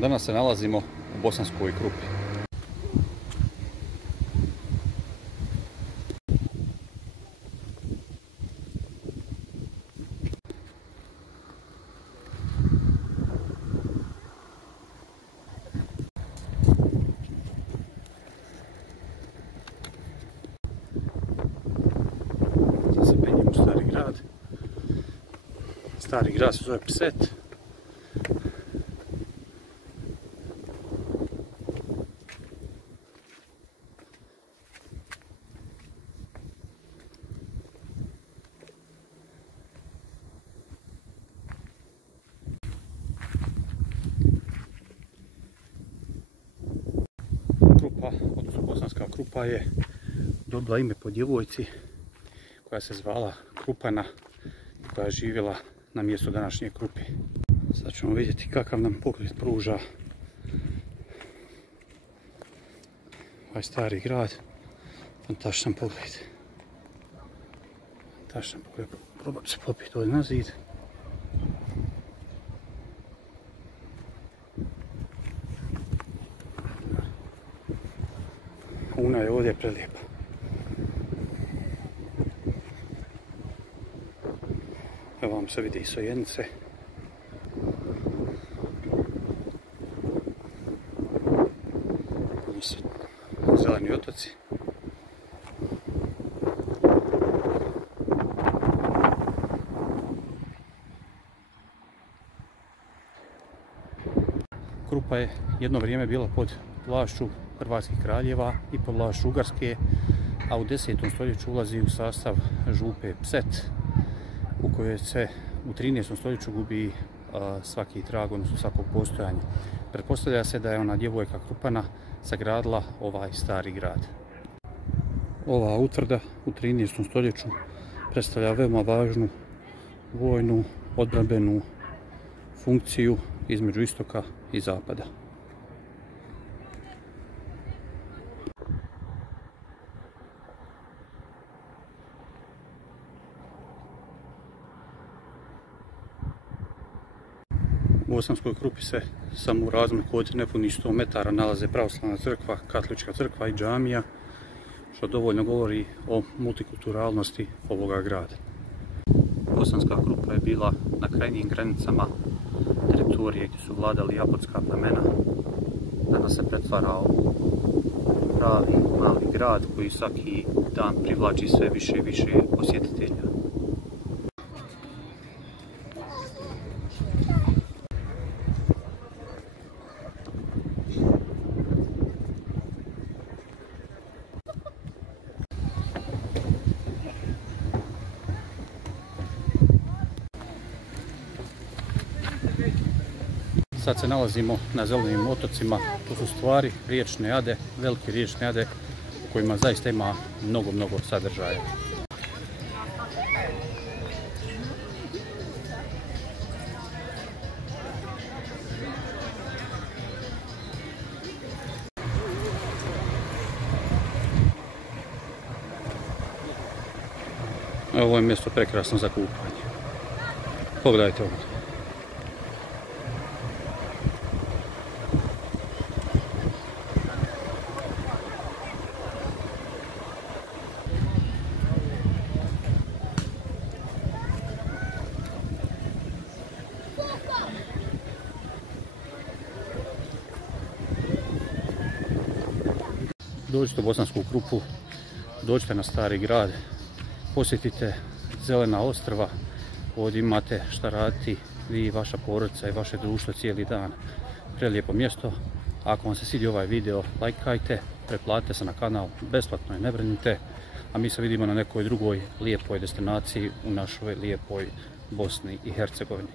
Danas se nalazimo u Bosanskoj Krupi. Sad se penjemo u Stari grad. Stari grad se zove Pset. Krupa, odnosno Bosanska Krupa, je dobila ime po djevojci koja se zvala Krupana i koja je živjela na mjestu današnje Krupi. Sad ćemo vidjeti kakav nam pogled pruža ovaj stari grad. Fantastičan pogled. Fantastičan pogled. Probam se popiti ovdje na zid. Una je ovdje prelijepa. Evo vam se vidi i Sojenice. Ovo su zeleni otoci. Krupa je jedno vrijeme bila pod vlašću hrvatskih kraljeva i pod vlašću Ugarske, a u 10. stoljeću ulazi u sastav župe Pset, u kojoj se u 13. stoljeću gubi svaki trag, odnosno svako postojanje. Pretpostavlja se da je ona djevojka Krupana sagradila ovaj stari grad. Ova utvrda u 13. stoljeću predstavlja veoma važnu vojnu odbrambenu funkciju između istoka i zapada. U Bosanskoj Krupi se samo u razmaku od nepunih 100 metara nalaze pravoslavna crkva, katolička crkva i džamija, što dovoljno govori o multikulturalnosti ovoga grada. Bosanska Krupa je bila na krajnjim granicama teritorije gdje su vladali apotska plemena. Danas se pretvara u pravi mali grad koji svaki dan privlači sve više i više posjetitelja. Sad se nalazimo na zelenim otocima, to su stvari riječne ade, velike riječne ade u kojima zaista ima mnogo sadržaja. Ovo je mjesto prekrasno za kupanje. Pogledajte ovo. Dođite u Bosansku Krupu, dođite na Stari grad, posjetite zelena ostrva, ovdje imate šta raditi vi, vaša porodica i vaše društvo cijeli dan. Prelijepo mjesto. Ako vam se svidio ovaj video, lajkajte, pretplatite se na kanal, besplatno je, ne brinite, a mi se vidimo na nekoj drugoj lijepoj destinaciji u našoj lijepoj Bosni i Hercegovini.